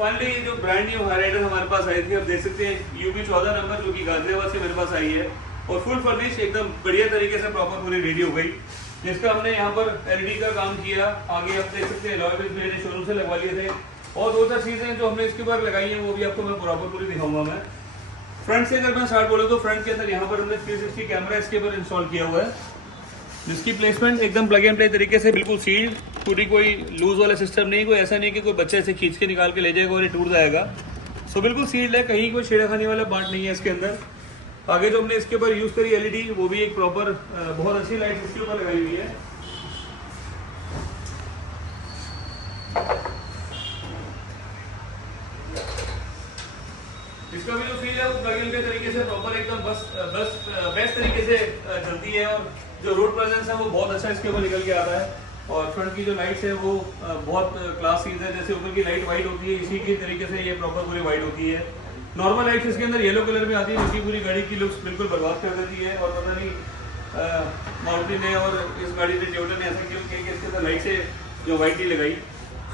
Finally ये जो brand new Hyryder हमारे पास आई थी, आप देख सकते हैं यूपी 14 नंबर जो कि गाजियाबाद से मेरे पास आई है और फुल फर्निश एकदम बढ़िया तरीके से प्रॉपर पूरी रेडी हो गई, जिसका हमने यहाँ पर एलईडी का काम किया। आगे आप देख सकते हैं अलॉय व्हील्स मैंने शोरूम से लगवा लिए थे और दो चार चीज़ें जो हमने इसके ऊपर लगाई हैं वो भी आपको मैं प्रॉपर पूरी दिखाऊंगा। मैं फ्रंट से अगर मैं स्टार्ट बोलूँ तो फ्रंट के अंदर यहाँ पर हमने 360 कैमरा इसके ऊपर इंस्टॉल किया हुआ है, जिसकी प्लेसमेंट एकदम प्लग एंड प्ले तरीके से बिल्कुल सील्ड, पूरी कोई लूज वाला सिस्टम नहीं, कोई ऐसा नहीं कि कोई बच्चा ऐसे खींच के निकाल के ले जाएगा और ये टूट जाएगा। सो बिल्कुल सील्ड है, कहीं कोई छेड़खानी वाला पार्ट नहीं है इसके अंदर। आगे जो हमने इसके ऊपर यूज़ करी एलईडी वो भी एक प्रॉपर बहुत अच्छी लाइट इसके ऊपर लगाई हुई है। इसका भी जो फील है वो प्लग इन के तरीके से प्रॉपर एकदम बेस्ट तरीके से चलती है और जो रोड प्रेजेंस है वो बहुत अच्छा इसके ऊपर निकल के आता है। और फ्रंट की जो लाइट्स है वो बहुत क्लास चीज़ है, जैसे ऊपर की लाइट वाइट होती है इसी के तरीके से ये प्रॉपर पूरी वाइट होती है। नॉर्मल लाइट्स इसके अंदर येलो कलर में आती है, जिसकी पूरी गाड़ी की लुक्स बिल्कुल बर्बाद कर देती है। और पता नहीं मारुति ने और इस गाड़ी ने टोयोटा ने ऐसा क्यों किया कि इसके अंदर लाइट से जो वाइट नहीं लगाई।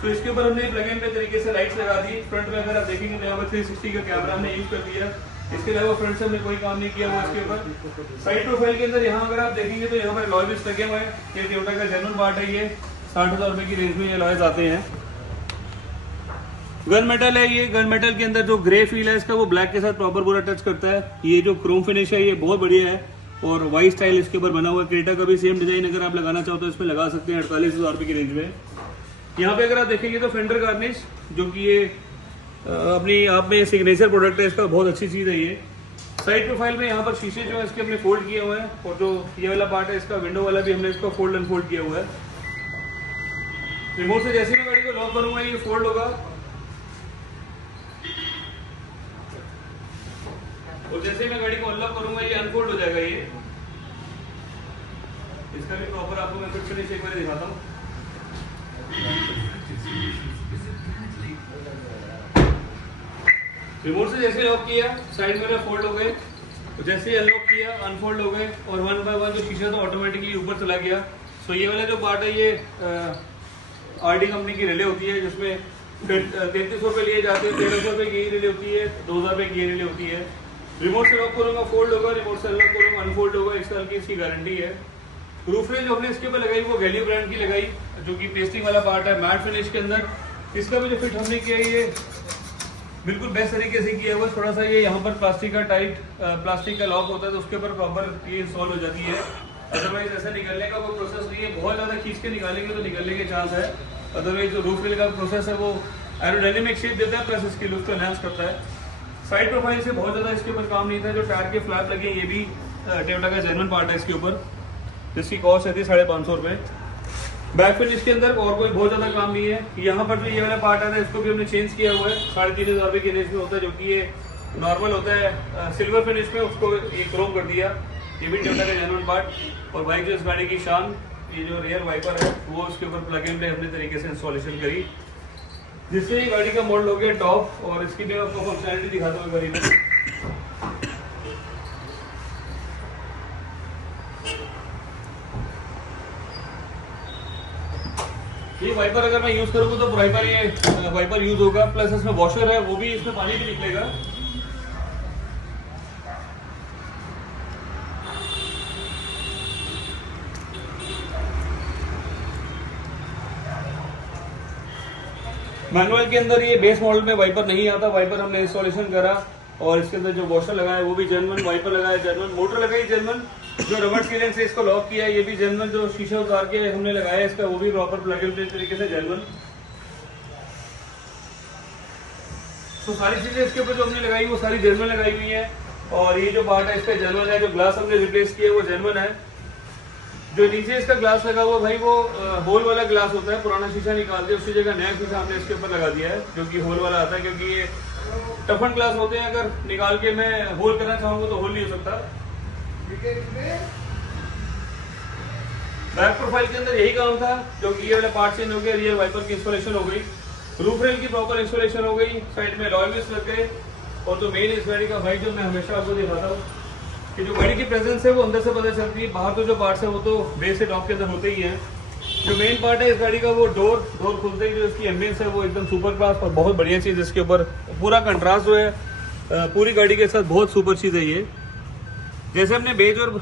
तो इसके ऊपर हमने प्लग इन पे तरीके से लाइट्स लगा दी। फ्रंट में अगर आप देखेंगे तो यहाँ पर 360 का कैमरा हमने यूज कर दिया, इसके अलावा फ्रंट से हमने कोई काम नहीं किया हुआ इसके ऊपर। साइड प्रोफाइल के अंदर यहाँ अगर आप देखेंगे तो यहाँ पर अलॉय व्हील्स लगे हुए हैं, ये टोयोटा का जेन्युइन पार्ट है, ये 60,000 रुपये की रेंज में ये अलॉयज आते हैं। गन मेटल है, ये गन मेटल के अंदर जो ग्रे फील है इसका वो ब्लैक के साथ प्रॉपर पूरा टच करता है। ये जो क्रोम फिनिश है ये बहुत बढ़िया है और वाइट स्टाइल इसके ऊपर बना हुआ है। क्रेटा का भी सेम डिजाइन अगर आप लगाना चाहो तो इसमें लगा सकते हैं 48,000 रुपये की रेंज में। यहाँ पे अगर आप देखेंगे तो फेंडर गार्निश जो कि ये अपनी आप में सिग्नेचर प्रोडक्ट है, इसका बहुत अच्छी चीज़ है ये। साइड प्रोफाइल में यहाँ पर शीशे जो है इसके हमने फोल्ड किए हुए हैं और जो ये वाला पार्ट है इसका विंडो वाला भी हमने इसको फोल्ड अनफोल्ड किया हुआ है। रिमोट से जैसे मैं गाड़ी को लॉक करूंगा ये फोल्ड होगा और जैसे मैं गाड़ी को अनलॉक करूंगा ये अनफोल्ड हो जाएगा। ये इसका भी प्रॉपर आपको मैं फिर से एक बार दिखाता हूँ। रिमोट से जैसे लॉक किया साइड मिरर फोल्ड हो गए, तो जैसे अनलॉक किया अनफोल्ड हो गए और 1 बाय 1 जो शीशा था ऑटोमेटिकली ऊपर चला गया। सो ये वाला जो पार्ट है ये आरडी कंपनी की रिले होती है, जिसमें 3300 रुपये लिए जाते हैं, 1300 रुपये की रिले होती है, 2000 रुपये की रिले होती है। रिमोट से लॉक करूँगा फोल्ड होगा, रिमोट से अनलॉक करूँगा अनफोल्ड होगा, 1 साल की इसकी गारंटी है। रूफ रेल जो हमने इसके ऊपर लगाई वो वैल्यू ब्रांड की लगाई, जो कि पेस्टिंग वाला पार्ट है मैट फिनिश के अंदर। इसका भी जो फिट हमने किया ये बिल्कुल बेस्ट तरीके से किया हुआ। थोड़ा सा ये यहाँ पर प्लास्टिक का टाइट प्लास्टिक का लॉक होता है तो उसके ऊपर प्रॉपर ये इंस्टॉल हो जाती है। अदरवाइज ऐसा निकलने का कोई प्रोसेस नहीं है, बहुत ज़्यादा खींच के निकालेंगे तो निकलने के चांस है। अदरवाइज जो रूफ रेल का प्रोसेस है वो एरोडायनेमिक शेप देता है प्लस इसकी लुक को एनहांस करता है। साइड प्रोफाइल से बहुत ज़्यादा इसके ऊपर काम नहीं था। जो टायर के फ्लैप लगे ये भी टोयोटा का जेन्युइन पार्ट है इसके ऊपर, जिसकी कॉस्ट है 550 रुपये। बैक फिनिश के अंदर और कोई बहुत ज़्यादा काम नहीं है। यहाँ पर जो ये वाला पार्ट आता है इसको भी हमने चेंज किया हुआ है, 3,500 रुपये की रेंज में होता है, जो कि ये नॉर्मल होता है सिल्वर फिनिश में, उसको ये क्रोम कर दिया। ये भी टोयोटा का जेन्युइन पार्ट। और बाइक जो इस गाड़ी की शान, ये जो रियर वाइपर है वो उसके ऊपर प्लग इन पे अपने तरीके से इंस्टॉलेशन करी, जिससे ये गाड़ी का मॉडल हो गया टॉप। और इसकी भी आपको फंक्शनलिटी दिखाता हूँ गाड़ी में। ये वाइपर अगर मैं यूज करूँगा तो ये वाइपर यूज होगा, प्लस इसमें वॉशर है वो भी, इसमें पानी भी निकलेगा। मैनुअल के अंदर ये बेस मॉडल में वाइपर नहीं आता, वाइपर हमने इंस्टॉलेशन करा और इसके अंदर जो वॉशर लगाया वो भी जेन्युइन, वाइपर लगाया जेन्युइन, मोटर लगाई जेन्युइन, जो रबर सीलेंट से इसको लॉक किया ये भी जेन्युइन, जो शीशा उतार के हमने लगाया इसका वो भी प्रॉपर प्लग इन प्ले तरीके से जेन्युइन। तो सारी चीजें इसके ऊपर जो हमने लगाई वो सारी जेन्युइन लगाई हुई है। और ये जो पार्ट है इस पे जेन्युइन है, जो ग्लास हमने रिप्लेस किया वो जेन्युइन है। जो नीचे इसका ग्लास लगा हुआ भाई वो होल वाला ग्लास होता है, पुराना शीशा निकाल के उसकी जगह नया शीशा हमने इसके ऊपर लगा दिया है, जो कि होल वाला आता है, क्योंकि ये टफन ग्लास होते हैं, अगर निकाल के मैं होल करना चाहूँगा तो होल नहीं हो सकता। बैक प्रोफाइल के अंदर यही काम था, जो कि ये वाला पार्ट चेंज हो गया, रियर वाइपर की इंस्टॉलेशन हो गई, रूफ रेल की प्रॉपर इंस्टॉलेशन हो गई, साइड में अलॉय व्हील्स लग गए। और जो मेन इस गाड़ी का भाई जो मैं हमेशा आपको दिखाता हूँ कि जो गाड़ी की प्रेजेंस है वो अंदर से पता चलती है, बाहर तो जो पार्ट्स है वो तो बेस से टॉप के अंदर होते ही हैं। जो मेन पार्ट है इस गाड़ी का वो डोर खुलते ही जो इसकी एम्बियंस है वो एकदम सुपर क्लास और बहुत बढ़िया चीज़। इसके ऊपर पूरा कंट्रास्ट जो है पूरी गाड़ी के साथ बहुत सुपर चीज़ है ये। जैसे हमने बेज और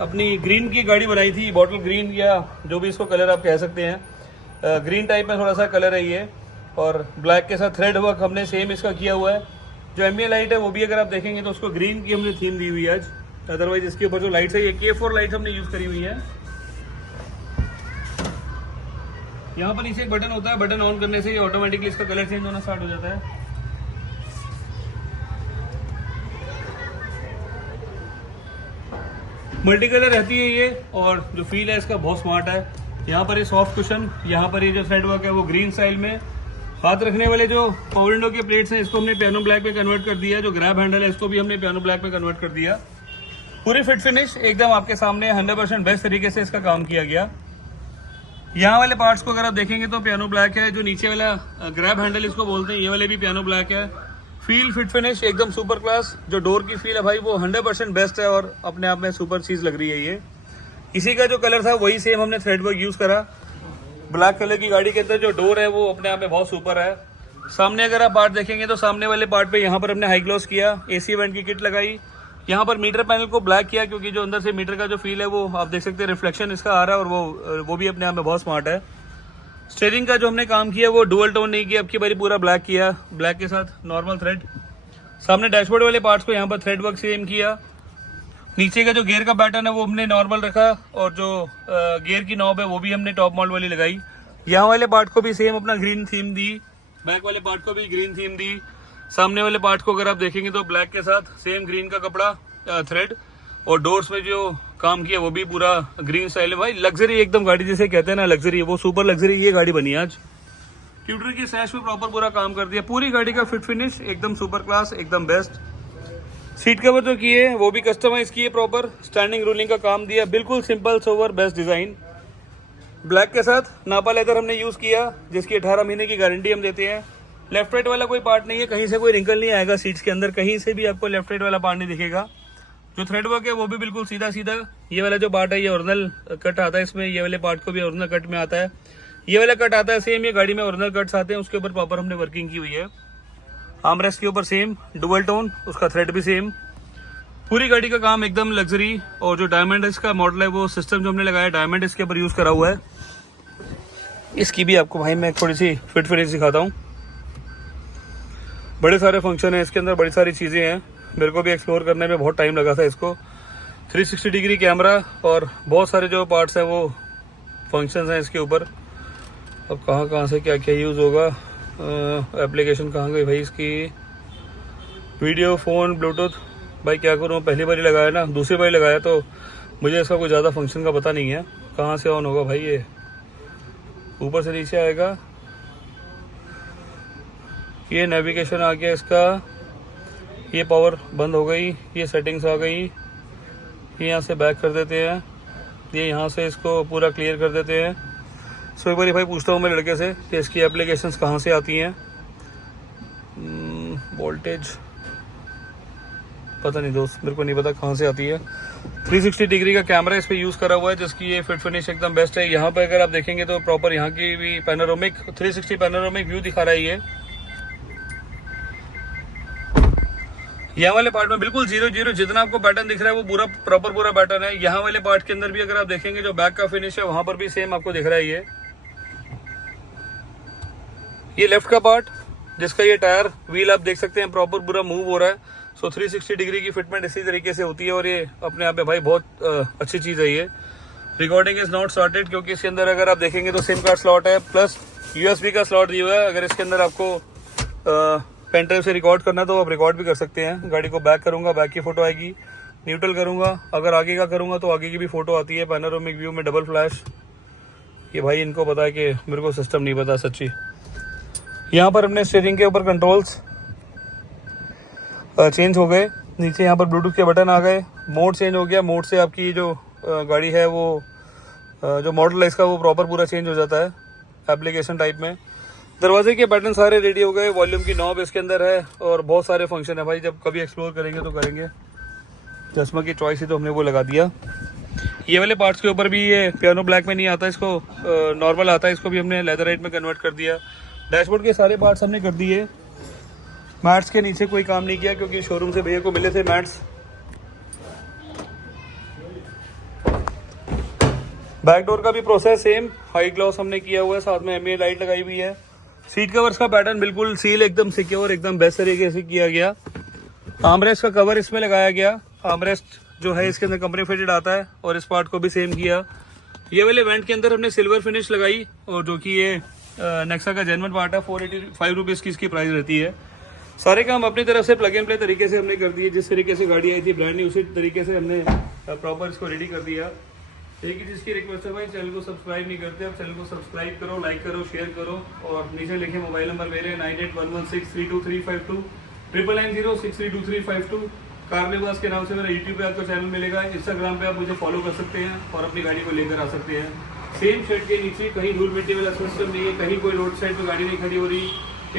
अपनी ग्रीन की गाड़ी बनाई थी, बॉटल ग्रीन या जो भी इसको कलर आप कह सकते हैं, ग्रीन टाइप में थोड़ा सा कलर है ये, और ब्लैक के साथ थ्रेड वर्क हमने सेम इसका किया हुआ है। जो एम्बियंट लाइट है वो भी अगर आप देखेंगे तो उसको ग्रीन की हमने थीम दी हुई है आज। अदरवाइज इसके ऊपर जो लाइट्स है ये K4 लाइट हमने यूज़ करी हुई है। यहाँ पर नीचे एक बटन होता है, बटन ऑन करने से ये ऑटोमेटिकली इसका कलर चेंज होना स्टार्ट हो जाता है। मल्टी कलर रहती है ये, और जो फील है इसका बहुत स्मार्ट है। यहाँ पर ये सॉफ्ट कुशन, यहाँ पर ये जो थ्रेड वर्क है वो ग्रीन स्टाइल में। हाथ रखने वाले जो पावर विंडो के प्लेट्स हैं इसको हमने पियानो ब्लैक में कन्वर्ट कर दिया। जो ग्रैब हैंडल है इसको भी हमने पियानो ब्लैक में कन्वर्ट कर दिया। पूरी फिट फिनिश एकदम आपके सामने 100% बेस्ट तरीके से इसका काम किया गया। यहाँ वाले पार्ट्स को अगर आप देखेंगे तो पियानो ब्लैक है। जो नीचे वाला ग्रैब हैंडल इसको बोलते हैं, ये वाले भी पियानो ब्लैक है। फील फिट फिनिश एकदम सुपर क्लास। जो डोर की फील है भाई वो 100% बेस्ट है और अपने आप में सुपर चीज़ लग रही है ये। इसी का जो कलर था वही सेम हमने थ्रेड वर्क यूज़ करा। ब्लैक कलर की गाड़ी के अंदर जो डोर है वो अपने आप में बहुत सुपर है। सामने अगर आप पार्ट देखेंगे तो सामने वाले पार्ट पे यहाँ पर हमने हाई ग्लॉस किया, AC वेंट की किट लगाई। यहाँ पर मीटर पैनल को ब्लैक किया क्योंकि जो अंदर से मीटर का जो फील है वो आप देख सकते हैं रिफ्लेक्शन इसका आ रहा है, और वो भी अपने आप में बहुत स्मार्ट है। स्टीयरिंग का जो हमने काम किया वो डुअल टोन नहीं किया, अब की बारी पूरा ब्लैक किया, ब्लैक के साथ नॉर्मल थ्रेड। सामने डैशबोर्ड वाले पार्ट्स को यहाँ पर थ्रेड वर्क सेम किया। नीचे का जो गियर का पैटर्न है वो हमने नॉर्मल रखा, और जो गियर की नॉब है वो भी हमने टॉप मॉडल वाली लगाई। यहाँ वाले पार्ट को भी सेम अपना ग्रीन थीम दी, बैक वाले पार्ट को भी ग्रीन थीम दी। सामने वाले पार्ट को अगर आप देखेंगे तो ब्लैक के साथ सेम ग्रीन का कपड़ा थ्रेड, और डोर्स में जो काम किया वो भी पूरा ग्रीन स्टाइल है। भाई लग्जरी एकदम गाड़ी जिसे कहते हैं ना लग्जरी, वो सुपर लग्जरी ये गाड़ी बनी आज। ट्यूटर की सैश में प्रॉपर पूरा काम कर दिया। पूरी गाड़ी का फिट फिनिश एकदम सुपर क्लास, एकदम बेस्ट। सीट कवर जो किए वो भी कस्टमाइज किए, प्रॉपर स्टैंडिंग रूलिंग का काम दिया, बिल्कुल simple sober best design. Black के साथ नापा लेदर हमने यूज किया जिसकी 18 महीने की गारंटी हम देते हैं। लेफ्ट राइट वाला कोई पार्ट नहीं है, कहीं से कोई रिंकल नहीं आएगा सीट्स के अंदर, कहीं से भी आपको लेफ्ट राइट वाला पार्ट नहीं दिखेगा। जो थ्रेड वर्क है वो भी बिल्कुल सीधा सीधा। ये वाला जो पार्ट है ये ओरिजिनल कट आता है इसमें, ये वाले पार्ट को भी ओरिजिनल कट में आता है। ये वाला कट आता है सेम, ये गाड़ी में ओरिजिनल कट्स आते हैं, उसके ऊपर प्रॉपर हमने वर्किंग की हुई है। आर्मरेस्ट के ऊपर सेम डुअल टोन, उसका थ्रेड भी सेम। पूरी गाड़ी का काम एकदम लग्जरी। और जो डायमंड इसका मॉडल है वो सिस्टम जो हमने लगाया डायमंड इसके ऊपर यूज करा हुआ है। इसकी भी आपको भाई मैं थोड़ी सी फिट फिनिश दिखाता हूँ। बड़े सारे फंक्शन है इसके अंदर, बड़ी सारी चीज़ें हैं, मेरे को भी एक्सप्लोर करने में बहुत टाइम लगा था इसको। 360 डिग्री कैमरा और बहुत सारे जो पार्ट्स हैं वो फंक्शंस हैं इसके ऊपर। अब कहाँ से क्या क्या यूज़ होगा, एप्लीकेशन कहाँ गई भाई इसकी, वीडियो, फ़ोन, ब्लूटूथ। भाई क्या करूँ, पहली बार लगाया ना, दूसरी बार लगाया तो मुझे इसका कोई ज़्यादा फंक्शन का पता नहीं है। कहाँ से ऑन होगा भाई, ये ऊपर से नीचे आएगा। ये नेविगेशन आ गया इसका, ये पावर बंद हो गई, ये सेटिंग्स आ गई। ये यहाँ से बैक कर देते हैं, ये यहाँ से इसको पूरा क्लियर कर देते हैं। सो एक बार भाई पूछता हूँ मैं लड़के से कि इसकी एप्लीकेशंस कहाँ से आती हैं। वोल्टेज पता नहीं दोस्त, मेरे को नहीं पता कहाँ से आती है। 360 डिग्री का कैमरा इस पर यूज़ करा हुआ है जिसकी ये फिट फिनिश एकदम बेस्ट है। यहाँ पर अगर आप देखेंगे तो प्रॉपर यहाँ की भी पैनोरामिक 360 पैनोरामिक व्यू दिखा रहा है ये। यहाँ वाले पार्ट में बिल्कुल 0-0 जितना आपको पैटर्न दिख रहा है वो पूरा प्रॉपर पूरा पैटर्न है। यहाँ वाले पार्ट के अंदर भी अगर आप देखेंगे जो बैक का फिनिश है वहां पर भी सेम आपको दिख रहा है। ये लेफ्ट का पार्ट जिसका ये टायर व्हील आप देख सकते हैं प्रॉपर पूरा मूव हो रहा है। सो 360 डिग्री की फिटमेंट इसी तरीके से होती है और ये अपने आप में भाई बहुत अच्छी चीज़ है ये। रिकॉर्डिंग इज नॉट सॉर्टेड क्योंकि इसके अंदर अगर आप देखेंगे तो सिम कार्ड स्लॉट है प्लस USB का स्लॉट दिया हुआ है। अगर इसके अंदर आपको पेन ड्राइव से रिकॉर्ड करना है तो आप रिकॉर्ड भी कर सकते हैं। गाड़ी को बैक करूंगा, बैक की फोटो आएगी, न्यूट्रल करूंगा, अगर आगे का करूंगा तो आगे की भी फोटो आती है पैनोरामिक व्यू में डबल फ्लैश। ये भाई इनको पता है कि मेरे को सिस्टम नहीं पता सच्ची। यहाँ पर हमने स्टीयरिंग के ऊपर कंट्रोल्स चेंज हो गए, नीचे यहाँ पर ब्लूटूथ के बटन आ गए, मोड चेंज हो गया। मोड से आपकी जो गाड़ी है वो जो मॉडल है इसका वो प्रॉपर पूरा चेंज हो जाता है एप्लीकेशन टाइप में। दरवाजे के बटन सारे रेडी हो गए, वॉल्यूम की नॉब इसके अंदर है और बहुत सारे फंक्शन है भाई। जब कभी एक्सप्लोर करेंगे तो करेंगे। चश्मा की चॉइस ही तो हमने वो लगा दिया। ये वाले पार्ट्स के ऊपर भी ये पियानो ब्लैक में नहीं आता, इसको नॉर्मल आता है, इसको भी हमने लेदराइट में कन्वर्ट कर दिया। डैशबोर्ड के सारे पार्ट्स हमने कर दिए। मैट्स के नीचे कोई काम नहीं किया क्योंकि शोरूम से भैया को मिले थे मैट्स। बैक डोर का भी प्रोसेस सेम, हाई ग्लॉस हमने किया हुआ है, साथ में एमए लाइट लगाई हुई है। सीट कवर्स का पैटर्न बिल्कुल सील, एकदम सिक्योर, एकदम बेस्ट तरीके से किया गया। आर्मरेस्ट का कवर इसमें लगाया गया। आर्मरेस्ट जो है इसके अंदर कंपनी फिटेड आता है और इस पार्ट को भी सेम किया। ये वाले वेंट के अंदर हमने सिल्वर फिनिश लगाई और जो कि ये नेक्सा का जेन्युइन पार्ट है। 485 रुपीज़ की इसकी प्राइस रहती है। सारे काम अपनी तरफ से प्लग एंड प्ले तरीके से हमने कर दिए। जिस तरीके से गाड़ी आई थी ब्रांड न्यू, उसी तरीके से हमने प्रॉपर इसको रेडी कर दिया। एक ही चीज़ की रिक्वेस्ट है भाई, चैनल को सब्सक्राइब नहीं करते, अब चैनल को सब्सक्राइब करो, लाइक करो, शेयर करो और नीचे लिखे मोबाइल नंबर मेरे 9811632352 99906325352। कार लिबास के नाम से मेरा यूट्यूब पे आपको चैनल मिलेगा। इंस्टाग्राम पे आप मुझे फॉलो कर सकते हैं और अपनी गाड़ी को लेकर आ सकते हैं। सेम शेड के नीचे कहीं धूल मिट्टी वाला सिस्टम नहीं है, कहीं कोई रोड साइड पे गाड़ी नहीं खड़ी हो रही।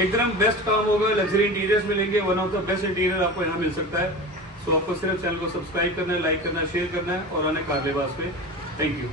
एकदम बेस्ट काम होगा, लग्जरी इंटीरियर्स मिलेंगे, one of the best interior आपको यहाँ मिल सकता है। सो आपको सिर्फ चैनल को सब्सक्राइब करना है, लाइक करना है, शेयर करना है और आने कार लिबास पे। Thank you.